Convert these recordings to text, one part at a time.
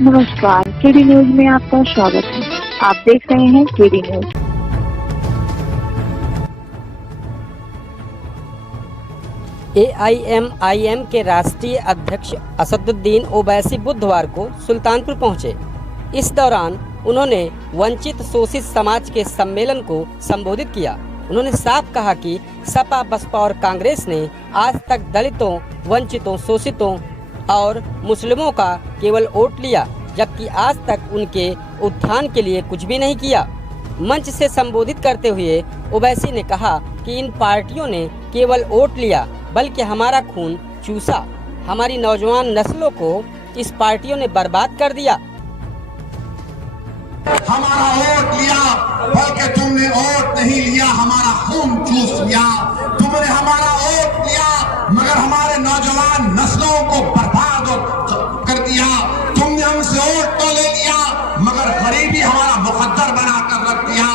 नमस्कार, KD news में आपका स्वागत है। आप देख रहे हैं केडी न्यूज। AIMIM के राष्ट्रीय अध्यक्ष असदुद्दीन ओवैसी बुधवार को सुल्तानपुर पहुंचे। इस दौरान उन्होंने वंचित शोषित समाज के सम्मेलन को संबोधित किया। उन्होंने साफ कहा कि सपा, बसपा और कांग्रेस ने आज तक दलितों, वंचितों, शोषितों और मुस्लिमों का केवल वोट लिया, जबकि आज तक उनके उत्थान के लिए कुछ भी नहीं किया। मंच से संबोधित करते हुए ओवैसी ने कहा कि इन पार्टियों ने केवल वोट लिया, बल्कि हमारा खून चूसा। हमारी नौजवान नस्लों को इस पार्टियों ने बर्बाद कर दिया। हमारा वोट लिया, बल्कि तुमने वोट नहीं लिया, हमारा खून चूस लिया। तुमने हमारा वोट लिया, मगर हमारे नौजवान नस्लों को बर्बाद कर दिया। तुमने हमसे वोट तो ले लिया, मगर गरीबी हमारा मुकद्दर बनाकर रख दिया।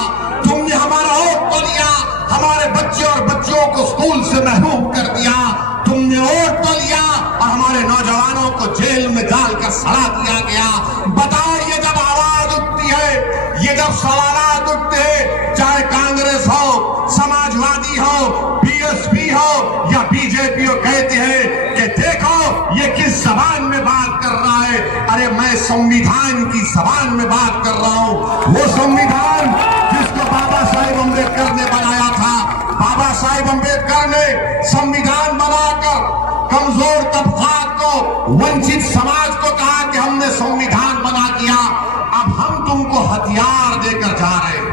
तुमने हमारा वोट तो लिया, हमारे बच्चे और बच्चों को स्कूल से महरूम कर दिया। तुमने वोट तो लिया और हमारे नौजवानों को जेल में डालकर सड़ा दिया गया। बताओ, ये जब आवाज उठती है, ये जब सवालात उठते हैं, चाहे कांग्रेस हो, समाजवादी हो, BSP हो या BJP हो, कहते हैं कि देखो ये किस जबान में बात कर रहा है। अरे मैं संविधान की जबान में बात कर रहा हूं। वो संविधान जिसको बाबा साहेब अम्बेडकर ने बनाया था। बाबा साहेब अम्बेडकर ने संविधान बनाकर कमजोर तबकात को, वंचित समाज को कहा कि हमने संविधान बना दिया, अब हम तुमको हथियार देकर जा रहे हैं।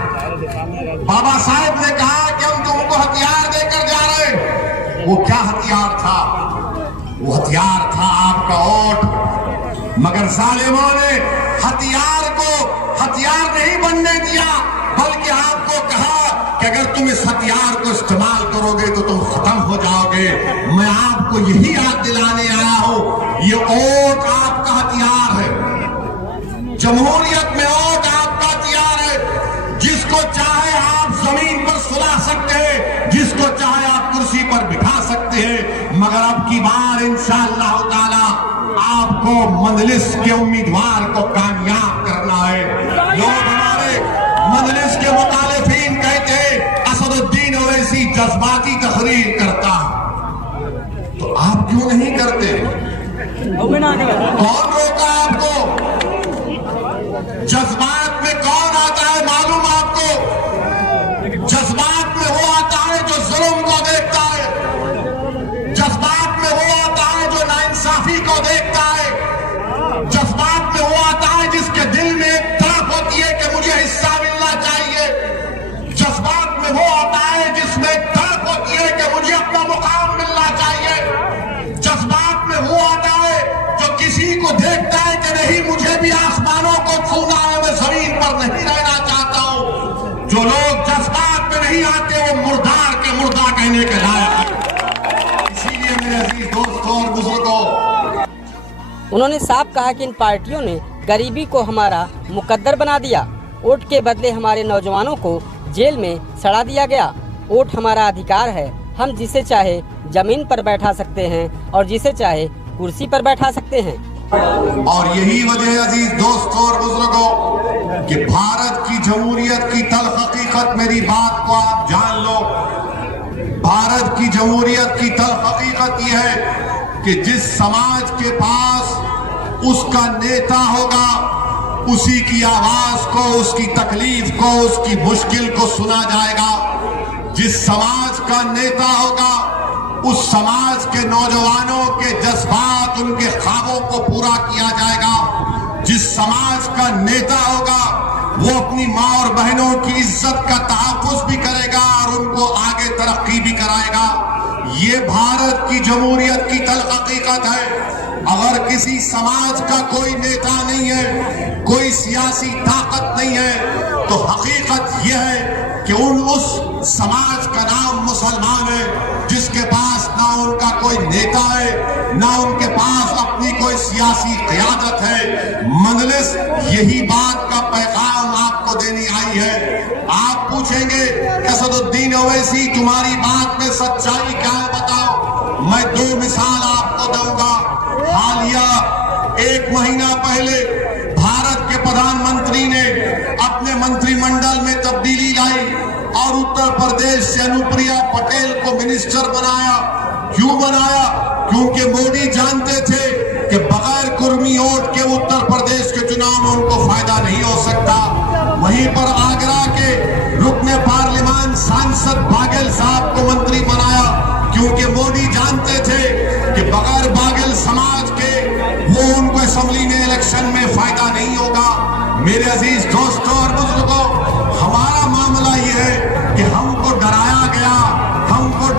बाबा साहेब ने कहा कि हम तुमको हथियार देकर जा रहे हैं। वो क्या हथियार था? वो हथियार था आपका वोट। मगर जालिमों ने हथियार को हथियार नहीं बनने दिया, बल्कि आपको कहा कि अगर तुम इस हथियार को इस्तेमाल करोगे तो तुम खत्म हो जाओगे। मैं आपको यही याद दिलाने आया हूं, ये वोट आपका हथियार है। जमहूरियत में वोट आपका हथियार है। जिसको चाहे आप जमीन पर सुला सकते हैं, जिसको चाहे आप कुर्सी पर बिठा सकते हैं, मगर अब की बार इंशाअल्लाह ताला आपको मजलिस के उम्मीदवार को कामयाब करना है। लोग हमारे मजलिस के मुखालिफिन कहते हैं असदुद्दीन ओवैसी जज्बाती तकरीर करता, तो आप क्यों नहीं करते? कौन रोका आपको? जज्बात में कौन आता है मालूम आपको? जज्बात में वो आता है जो जुल्म को देखता है। जज्बात में वो आता है जो नाइंसाफी को देखता है। जज्बात में वो आता है जिसके दिल में एक तड़प होती है कि मुझे हिस्सा मिलना चाहिए। जज्बात में वो आता है जिसमें एक तड़प होती है कि मुझे अपना मुकाम मिलना चाहिए। जज्बात में वो आता है जो किसी को देखता है कि नहीं, मुझे भी आसमानों को छूना है, मैं जमीन पर नहीं रहना चाहता हूं। जो लोग जज्बात में नहीं आते वो मुर्दार के मुर्दा कहने के लायक हैं। इसीलिए मेरे अजीज दोस्तों और बुजुर्गों, उन्होंने साफ कहा कि इन पार्टियों ने गरीबी को हमारा मुकद्दर बना दिया। वोट के बदले हमारे नौजवानों को जेल में सड़ा दिया गया। वोट हमारा अधिकार है, हम जिसे चाहे जमीन पर बैठा सकते हैं और जिसे चाहे कुर्सी पर बैठा सकते हैं। और यही वजह है अजीज दोस्तों और बुजुर्गों कि भारत की जमहूरियत की तल्ख हकीकत, मेरी बात को आप जान लो, भारत की जमहूरियत की तल्ख हकीकत यह है कि जिस समाज के पास उसका नेता होगा, उसी की आवाज को, उसकी तकलीफ को, उसकी मुश्किल को सुना जाएगा। जिस समाज का नेता होगा, उस समाज के नौजवानों के जज्बात, उनके ख्वाबों को पूरा किया जाएगा। जिस समाज का नेता होगा, वो अपनी माँ और बहनों की इज्जत का तहफ्फुज़ भी करेगा और उनको आगे तरक्की भी कराएगा। ये भारत की जमहूरियत की तल्ख हकीकत है। अगर किसी समाज का कोई नेता नहीं है, कोई सियासी ताकत नहीं है, तो हकीकत यह है कि उस समाज का नाम मुसलमान है, जिसके पास ना उनका कोई नेता है, ना उनके पास अपनी कोई सियासी क़यादत है। मजलिस यही बात का पैगाम आपको देनी आई है। आप पूछेंगे असदुद्दीन ओवैसी, तुम्हारी बात में सच्चाई क्या है, बताओ। मैं दो मिसाल आपको दूंगा। हालिया 1 महीना पहले प्रदेश से अनुप्रिया पटेल को मिनिस्टर बनाया। क्यों बनाया? क्योंकि मोदी जानते थे कि बगैर कुर्मी वोट के उत्तर प्रदेश के चुनाव में उनको फायदा नहीं हो सकता। वहीं पर आगरा के रुकने पार्लियामान सांसद बाघेल साहब को मंत्री बनाया, क्योंकि मोदी जानते थे कि बगैर बाघेल समाज के वो उनको असेंबली में इलेक्शन में फायदा नहीं होगा। मेरे अजीज दोस्तों और बुजुर्गों, हमारा मामला ये है कि हमको डराया गया, खौफ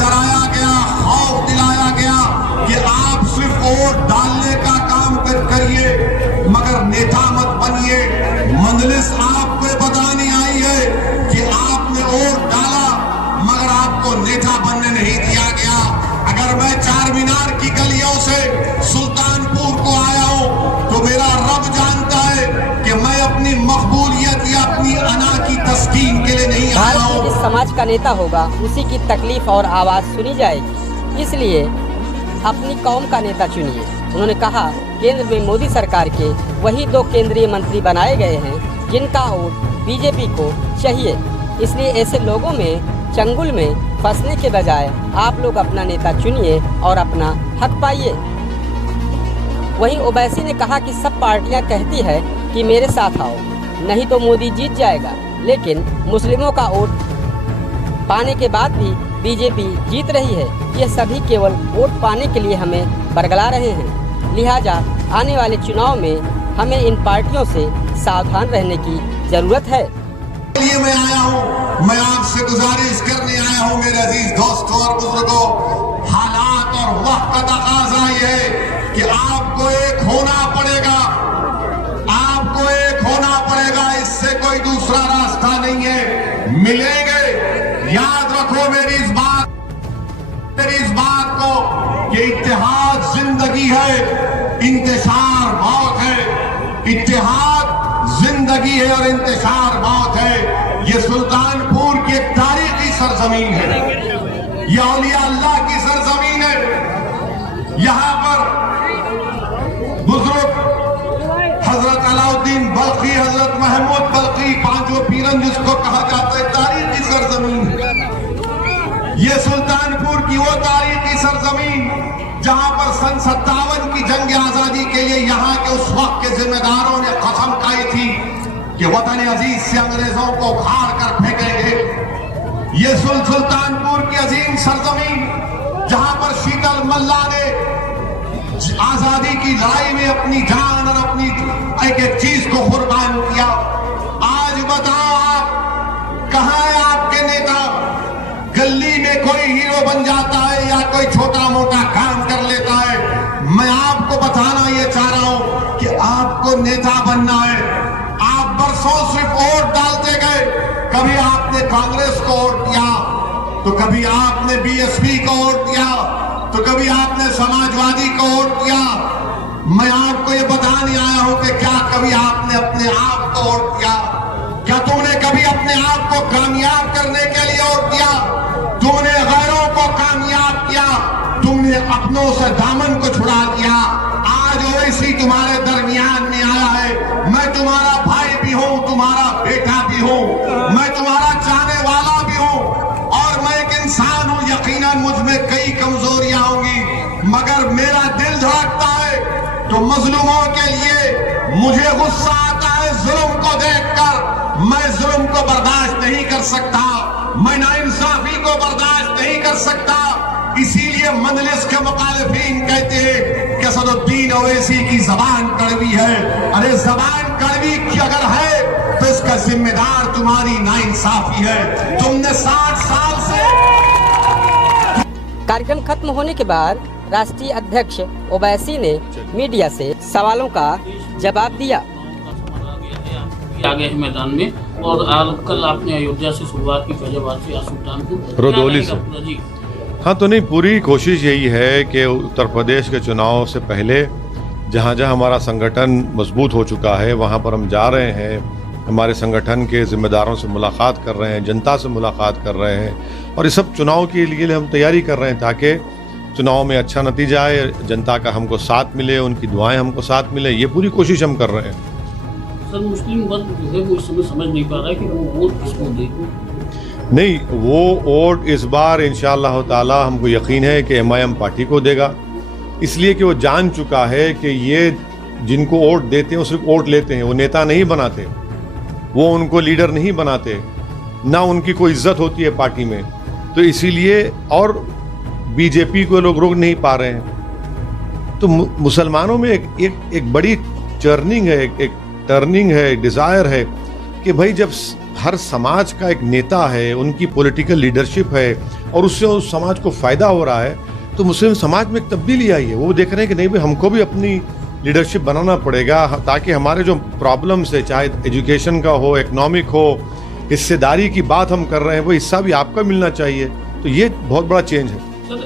दिलाया गया कि आप सिर्फ वोट डालने का काम करिए मगर नेता मत बनिए। मंजलिस आपको बतानी आई है कि आपने वोट डाला मगर आपको नेता बनने नहीं दिया गया। अगर मैं चार मीनार की गलियों से सुल्तानपुर को आया हूं तो मेरा रब जानता है कि मैं अपनी मकबूलियत या अपनी अना की तस्कीन के लिए नहीं आया भारत हूं। में जिस समाज का नेता होगा उसी की तकलीफ और आवाज़ सुनी जाएगी, इसलिए अपनी कौम का नेता चुनिए। उन्होंने कहा, केंद्र में मोदी सरकार के वही 2 केंद्रीय मंत्री बनाए गए हैं जिनका वोट बीजेपी को चाहिए, इसलिए ऐसे लोगों में चंगुल में फंसने के बजाय आप लोग अपना नेता चुनिए और अपना हक पाइए। वहीं ओवैसी ने कहा कि सब पार्टियां कहती है कि मेरे साथ आओ, नहीं तो मोदी जीत जाएगा, लेकिन मुस्लिमों का वोट पाने के बाद भी बीजेपी जीत रही है। ये सभी केवल वोट पाने के लिए हमें बरगला रहे हैं, लिहाजा आने वाले चुनाव में हमें इन पार्टियों से सावधान रहने की जरूरत है। लिए मैं आया हूं, मैं आपसे गुजारिश करने आया हूं मेरे अजीज दोस्तों और बुजुर्गों, हालात और वक्त का तकाजा ये है कि आपको एक होना पड़ेगा, इससे कोई दूसरा रास्ता नहीं है। मिलेंगे, याद रखो मेरी इस बात को कि इत्तेहाद जिंदगी है, इंतशार मौत है। इत्तेहाद जिंदगी है और इंतशार मौत है। ये सुल्तानपुर की एक तारीखी सरजमीन है, ये औलिया अल्लाह की सरजमीन है। यहाँ पर बुजुर्ग हजरत अलाउद्दीन बल्खी, हजरत महमूद बल्खी, पांचों पीरन जिसको कहा जाता है, तारीखी सरजमीन है। ये सुल्तानपुर की वो तारीखी सरजमीन जहां पर सन 57 की जंग आजादी के लिए यहाँ के उस वक्त के जिम्मेदारों ने कसम खाई थी कि वतन अजीज से अंग्रेजों को उखाड़ कर फेंकेंगे। ये सुल्तानपुर की अजीम सरजमीन जहां पर शीतल मल्ला ने आजादी की लड़ाई में अपनी जान और अपनी एक एक चीज को कुर्बान किया। आज बताओ आप कहां है आपके नेता? गली में कोई हीरो बन जाता है या कोई छोटा मोटा काम कर लेता है। मैं आपको बताना ये चाह रहा हूं कि आपको नेता बनना है। आप बरसों सिर्फ वोट डालते गए, कभी आपने कांग्रेस को वोट दिया, तो कभी आपने बीएसपी को वोट दिया, तो कभी आपने समाजवादी को वोट दिया। मैं आपको ये बताने आया हूं कि क्या कभी आपने अपने आप को वोट दिया? क्या तुमने कभी अपने आप को कामयाब करने के लिए वोट दिया? तुमने गैरों को कामयाब किया, तुमने अपनों से दामन को छुड़ा दिया। आज ओवैसी तुम्हारे दरमियान में आया है। मैं तुम्हारा भाई भी हूं, तुम्हारा बेटा भी हूं, मैं तुम्हारा चाहने वाला भी हूं और मैं एक इंसान हूं। यकीनन मुझ में कई कमजोरियां होंगी, मगर मेरा दिल धड़कता है तो मजलूमों के लिए मुझे गुस्सा आता है जुल्म को देखकर। मैं जुल्म को बर्दाश्त नहीं कर सकता, मैं नाइंसाफी को बर्दाश्त नहीं कर सकता। इसीलिए मजलिस के मुखालिफिन कहते हैं कि असदुद्दीन ओवैसी की जबान कड़वी है। अरे जबान कड़वी की अगर है तो इसका जिम्मेदार तुम्हारी नाइंसाफी है। तुमने 60 साल से। कार्यक्रम खत्म होने के बाद राष्ट्रीय अध्यक्ष ओवैसी ने मीडिया से सवालों का जवाब दिया। आगे मैदान में और कल आपने अयोध्या से शुरुआत की, फैजाबाद से सुल्तानपुर, रुदौली से। हाँ, तो नहीं, पूरी कोशिश यही है कि उत्तर प्रदेश के चुनाव से पहले जहाँ जहाँ हमारा संगठन मजबूत हो चुका है वहाँ पर हम जा रहे हैं, हमारे संगठन के जिम्मेदारों से मुलाकात कर रहे हैं, जनता से मुलाकात कर रहे हैं और इस सब चुनाव के लिए हम तैयारी कर रहे हैं ताकि चुनाव में अच्छा नतीजा आए, जनता का हमको साथ मिले, उनकी दुआएं हमको साथ मिले। ये पूरी कोशिश हम कर रहे हैं। सर, मुस्लिम वर्ग जो है वो इस समय समझ नहीं पा रहा है कि वो वोट किसको दे। नहीं, वो वोट इस बार इंशाअल्लाह ताला हमको यकीन है कि MIM पार्टी को देगा, इसलिए कि वो जान चुका है कि ये जिनको वोट देते हैं वो सिर्फ वोट लेते हैं, वो नेता नहीं बनाते, वो उनको लीडर नहीं बनाते, ना उनकी कोई इज्जत होती है पार्टी में। तो इसीलिए और बीजेपी को लोग रोक नहीं पा रहे हैं। तो मुसलमानों में एक बड़ी टर्निंग है, एक टर्निंग है, डिज़ायर है कि भाई जब हर समाज का एक नेता है, उनकी पॉलिटिकल लीडरशिप है और उससे उस समाज को फ़ायदा हो रहा है, तो मुस्लिम समाज में एक तब्दीली आई है। वो देख रहे हैं कि नहीं भाई हमको भी अपनी लीडरशिप बनाना पड़ेगा, ताकि हमारे जो प्रॉब्लम्स है, चाहे एजुकेशन का हो, इकनॉमिक हो, हिस्सेदारी की बात हम कर रहे हैं, वो हिस्सा भी आपका मिलना चाहिए। तो ये बहुत बड़ा चेंज है। सर,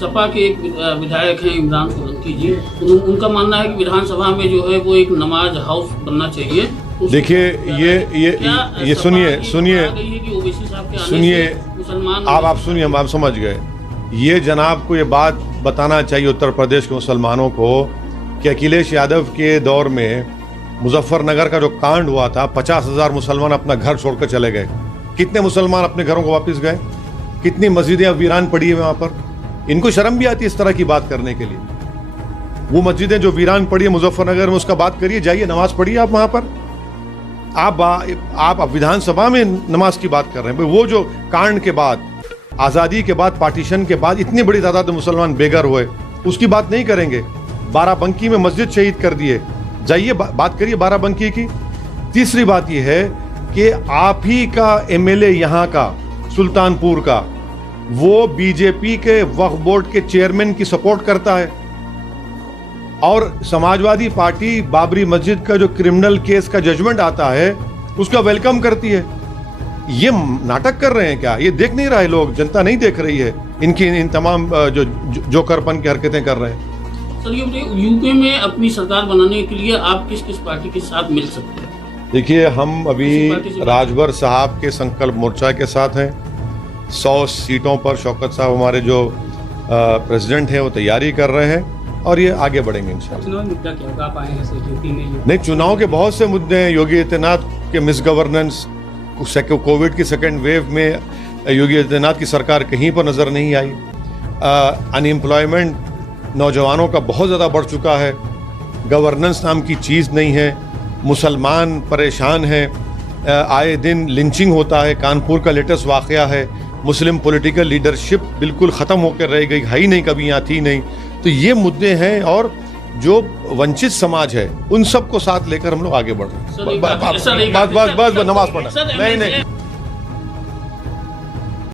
सपा के एक विधायक हैं इमरान सोलंकी जी, उनका मानना है कि विधानसभा में जो है वो एक नमाज हाउस बनना चाहिए। देखिए ये सुनिए आप सुनिए, हम आप समझ गए। ये जनाब को ये बात बताना चाहिए उत्तर प्रदेश के मुसलमानों को कि अखिलेश यादव के दौर में मुजफ्फरनगर का जो कांड हुआ था, 50,000 मुसलमान अपना घर छोड़कर चले गए। कितने मुसलमान अपने घरों को वापस गए? कितनी मस्जिदें अब वीरान पड़ी है वहाँ पर? इनको शर्म भी आती है इस तरह की बात करने के लिए। वो मस्जिदें जो वीरान पड़ी है मुजफ्फरनगर में, उसका बात करिए, जाइए नमाज पढ़िए आप वहाँ पर। आप विधानसभा में नमाज की बात कर रहे हैं। वो जो कांड के बाद, आज़ादी के बाद, पार्टीशन के बाद इतनी बड़ी तादाद में मुसलमान बेघर हुए, उसकी बात नहीं करेंगे। बाराबंकी में मस्जिद शहीद कर दिए, जाइए बात करिए बाराबंकी की। तीसरी बात यह है कि आप ही का MLA यहाँ का सुल्तानपुर का, वो बीजेपी के वक्फ बोर्ड के चेयरमैन की सपोर्ट करता है और समाजवादी पार्टी बाबरी मस्जिद का जो क्रिमिनल केस का जजमेंट आता है उसका वेलकम करती है। ये नाटक कर रहे हैं क्या? ये देख नहीं रहा है लोग, जनता नहीं देख रही है इनकी इन तमाम जो जोकरपन की हरकतें कर रहे हैं। सर, ये यूपी में अपनी सरकार बनाने के लिए आप किस किस पार्टी के साथ मिल सकते हैं? देखिए, हम अभी राजभर साहब के संकल्प मोर्चा के साथ हैं। 100 सीटों पर शौकत साहब हमारे जो प्रेसिडेंट हैं वो तैयारी कर रहे हैं और ये आगे बढ़ेंगे इंशाल्लाह। चुनाव मुद्दा क्या होगा? आप आए हैं यूपी में? नहीं, चुनाव के बहुत से मुद्दे हैं। योगी आदित्यनाथ के मिस गवर्नेंस, कोविड की सेकेंड वेव में योगी आदित्यनाथ की सरकार कहीं पर नज़र नहीं आई। अनएम्प्लॉयमेंट नौजवानों का बहुत ज़्यादा बढ़ चुका है। गवर्नेंस नाम की चीज़ नहीं है। मुसलमान परेशान हैं। आए दिन लिंचिंग होता है। कानपुर का लेटेस्ट वाक़या है। मुस्लिम पॉलिटिकल लीडरशिप बिल्कुल ख़त्म होकर रह गई, है ही नहीं, कभी यहाँ थी नहीं। तो ये मुद्दे हैं और जो वंचित समाज है उन सबको साथ लेकर हम लोग आगे बढ़ रहे हैं। बस नमाज पढ़ना नहीं।